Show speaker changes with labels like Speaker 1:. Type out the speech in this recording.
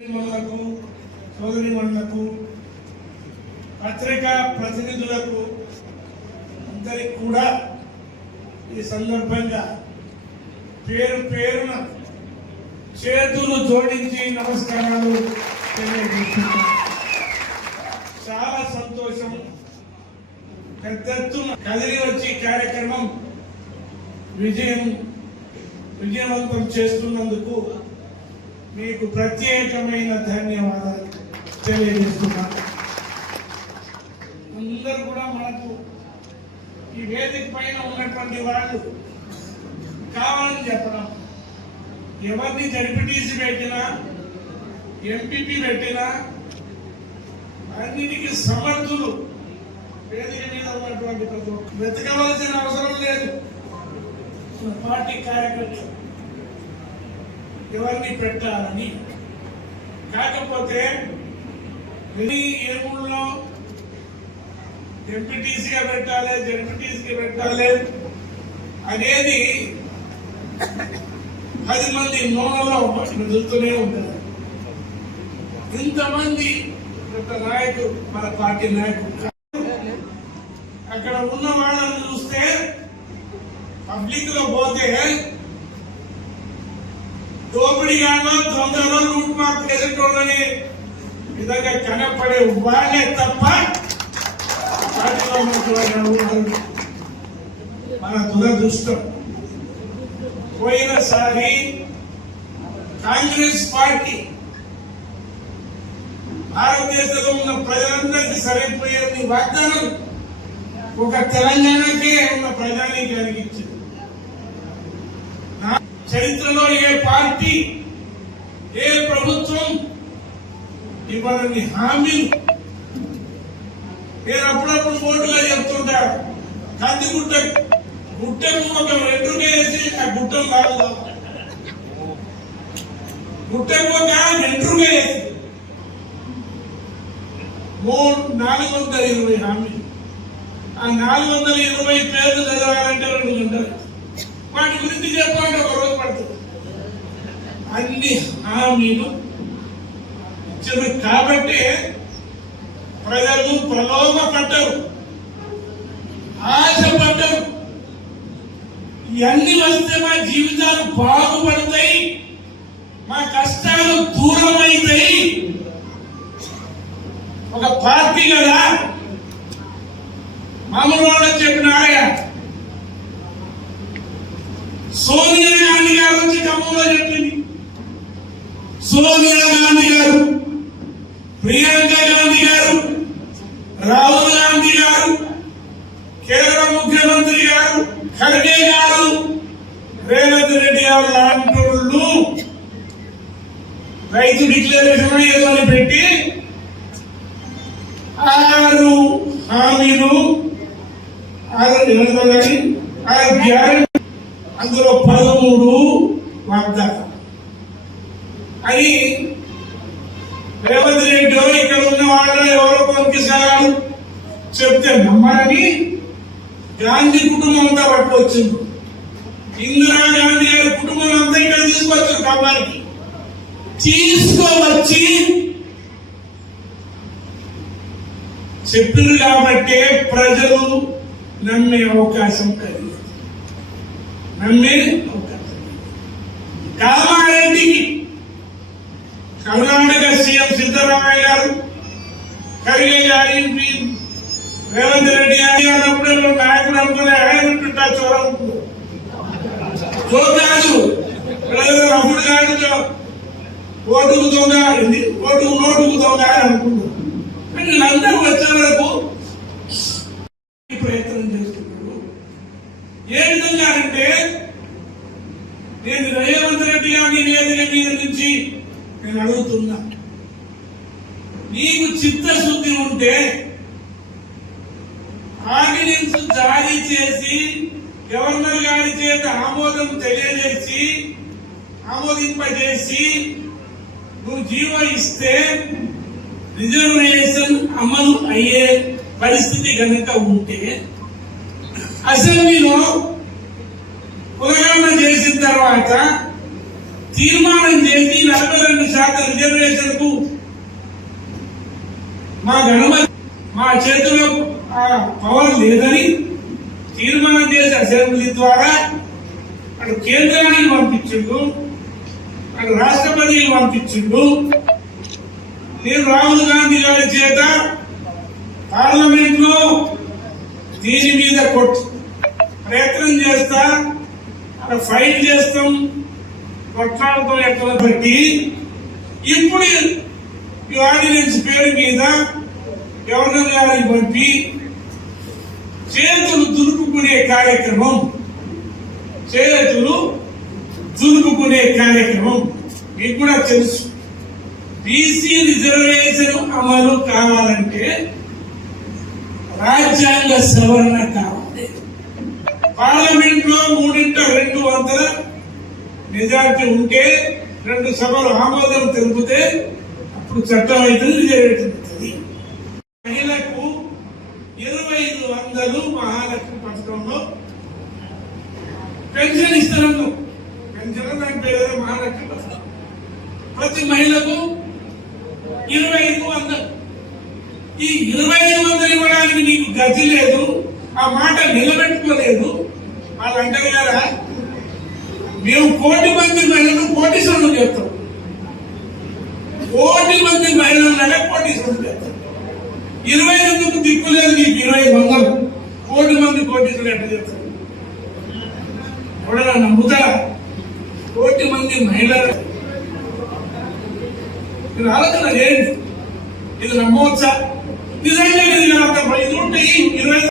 Speaker 1: మనులకు సోదరి మనులకు పత్రికా ప్రతినిధులకు అందరికి కూడా ఈ సందర్భంగా పేరు పేరున చేతులు జోడించి నమస్కారాలు తెలియజేస్తున్నాను. చాలా సంతోషం. పెద్ద ఎత్తున కదిలి వచ్చి కార్యక్రమం విజయం విజయవంతం చేస్తున్నందుకు మీకు ప్రత్యేకమైన ధన్యవాదాలు తెలియజేస్తున్నాను. అందరూ కూడా మనకు ఈ వేదిక పైన ఉన్నటువంటి వాళ్ళు కావాలని చెప్పడం. ఎవరిని జడ్పీటీసీ పెట్టినా ఎంపీపీ పెట్టినా అన్నిటికీ సమర్థులు వేదిక మీద ఉన్నటువంటి ప్రతి ఒక్కరు. వెతకవలసిన అవసరం లేదు. పార్టీ కార్యకర్తలు. ఎవరిని పెట్టాలని. కాకపోతే ఇది ఏ ఊళ్ళో ఎంపీటీసీగా పెట్టాలి జడ్పీటీసీగా పెట్టాలి అనేది పది మంది నూనెలో మెదులుతూనే ఉంటుంది ఇంతమంది ఒక నాయకుడు మన పార్టీ నాయకుడు అక్కడ ఉన్న వాళ్ళని చూస్తే పబ్లిక్లో పోతే దోపిడీగానో దొంగలో లూట్ మార్క్ చేసేటోళ్ళని విధంగా కనపడే వాళ్ళే తప్ప మన దురదృష్టం. పోయినసారి కాంగ్రెస్ పార్టీ భారతదేశంలో ఉన్న ప్రజలందరికీ సరైపోయేది వాగ్దానం. ఒక తెలంగాణకే ఉన్న ప్రజానీకానికి ఇచ్చింది చరిత్రలో ఏ పార్టీ ఏ ప్రభుత్వం ఇవ్వాలని హామీలు నేను అప్పుడప్పుడు ఓటుగా చెప్తుంటారు కంది గుట్ట గుట్టకు ఒక రెండు వేసి ఆ గుట్టం లాగుదాం గుట్టకు ఒక రెండు వేసి. మూడు నాలుగు వందల ఇరవై హామీ. ఆ నాలుగు వందల ఇరవై పేర్లు చదవాలంటే రెండు గంటలు. వాటి గురించి చెప్పాలంటే ఒక రోజు పడుతుంది. అన్ని హామీలు ఇచ్చారు కాబట్టి ప్రజలు ప్రలోభ పడ్డారు ఆశపడ్డారు. ఇవన్నీ వస్తే మా జీవితాలు బాగుపడతాయి మా కష్టాలు దూరం అవుతాయి ఒక పార్టీ కదా. మామూలు వాళ్ళకి చెప్పిన ఆయన సోనియా గాంధీ గారు వచ్చి ఖమ్మంలో చెప్పింది. సోనియా గాంధీ గారు ప్రియాంక గాంధీ గారు రాహుల్ గాంధీ గారు కేంద్ర ముఖ్యమంత్రి గారు ఖర్గే గారు రేవంత్ రెడ్డి గారు లాంటి రైతు డిక్లరేషన్ ఏదో అని పెట్టి ఆరు హామీలు ఆరు ఆరు గ్యారెంటీ అందులో పదమూడు వాగ్దానం అని రేవంత్ రెడ్డి ఇక్కడ ఉన్న వాళ్ళు ఎవరో పంపిస్తారు చెప్తే నమ్మాలని గాంధీ కుటుంబం అంతా పట్టుకొచ్చింది. ఇందిరా గాంధీ గారి కుటుంబం అంతా ఇక్కడ తీసుకొచ్చారు ఖమ్మానికి తీసుకువచ్చి చెప్పారు కాబట్టే ప్రజలు నమ్మే అవకాశం కలిగింది. నమ్మే అవకాశం కామారెడ్డికి కర్ణాటక సీఎం సిద్ధరామయ్య గారు ఖర్గే గారి రేవంత్ రెడ్డి గారి అన్నప్పుడు నాయకుడు అనుకునే ఆయన చోరం చో ప్రజలు అప్పుడు కాదు ఓటుకు దొంగ ఓటుకు నోటుకు దొంగ అని అనుకున్నారు కానీ వీళ్ళందరూ వచ్చే వరకు ఈ ప్రయత్నం చేస్తున్నారు ఏ విధంగా అంటే నేను రేవంత్ రెడ్డి గారి వేదిక మీద నుంచి నేను అడుగుతున్నా నీకు చిత్తశుద్ధి ఉంటే ఆర్డినెన్స్ జారీ చేసి గవర్నర్ గారి చేత ఆమోదం తెలియజేసి ఆమోదింపజేసి నువ్వు జీవో ఇస్తే రిజర్వేషన్ అమలు అయ్యే పరిస్థితి కనుక ఉంటే అసెంబ్లీలో పునరావరణ చేసిన తర్వాత తీర్మానం చేసి నలభై రెండు శాతం రిజర్వేషన్కు మా గణపతి మా చేతిలో పవర్ లేదని తీర్మానం చేసి అసెంబ్లీ ద్వారా అటు కేంద్రానికి పంపించిండు అటు రాష్ట్రపతికి పంపించిండు. నేను రాహుల్ గాంధీ గారి చేత పార్లమెంట్లో దీని మీద కొట్ ప్రయత్నం చేస్తా అక్కడ ఫైట్ చేస్తాం. కొట్లాడతాం ఎక్కడ బట్టి ఇప్పుడు ఈ ఆర్డినెన్స్ పేరు మీద గవర్నర్ గారికి పంపి చేతులు దులుపుకునే కార్యక్రమం చేతులు దులుపుకునే కార్యక్రమం మీకు కూడా తెలుసు. బీసీ రిజర్వేషన్ అమలు కావాలంటే రాజ్యాంగ సవరణ కావాలి. పార్లమెంట్లో మూడింట రెండు వందల మెజారిటీ ఉంటే రెండు సభలు ఆమోదం తెలిపితే అప్పుడు చట్టం అయితే రిజర్వేషన్ మహిళకు ఇరవై ఐదు వందలు మహాలక్ష్మి పథకంలో పెన్షన్ ఇస్తున్నాను పెన్షన్ దాని పేరు మహాలక్ష్మి పథకం. ప్రతి మహిళకు ఇరవై ఐదు వందలు. ఈ ఇరవై ఐదు వందలు ఇవ్వడానికి నీకు గతి లేదు ఆ మాట నిలబెట్టుకోలేదు. వాళ్ళు అంటారు కదా మేము కోటి మంది మహిళలు కోటీశ్వరులు చెప్తాం కోటి మంది మహిళలు మహిళలనే కోటీశ్వరులు చెప్తాం ఇరవై ఎందుకు దిక్కు లేదు నీకు ఇరవై వందలు. కోటి మంది కోటీశ్వరులు ఎట్లా చెప్తారు ఎవడన్నా నమ్ముతారా కోటి మంది మహిళలు. ఇది ఆలోచన ఏంటి ఇది నమ్మవచ్చా? నిజంగా ఇది ఇది ఉంటే ఇరవై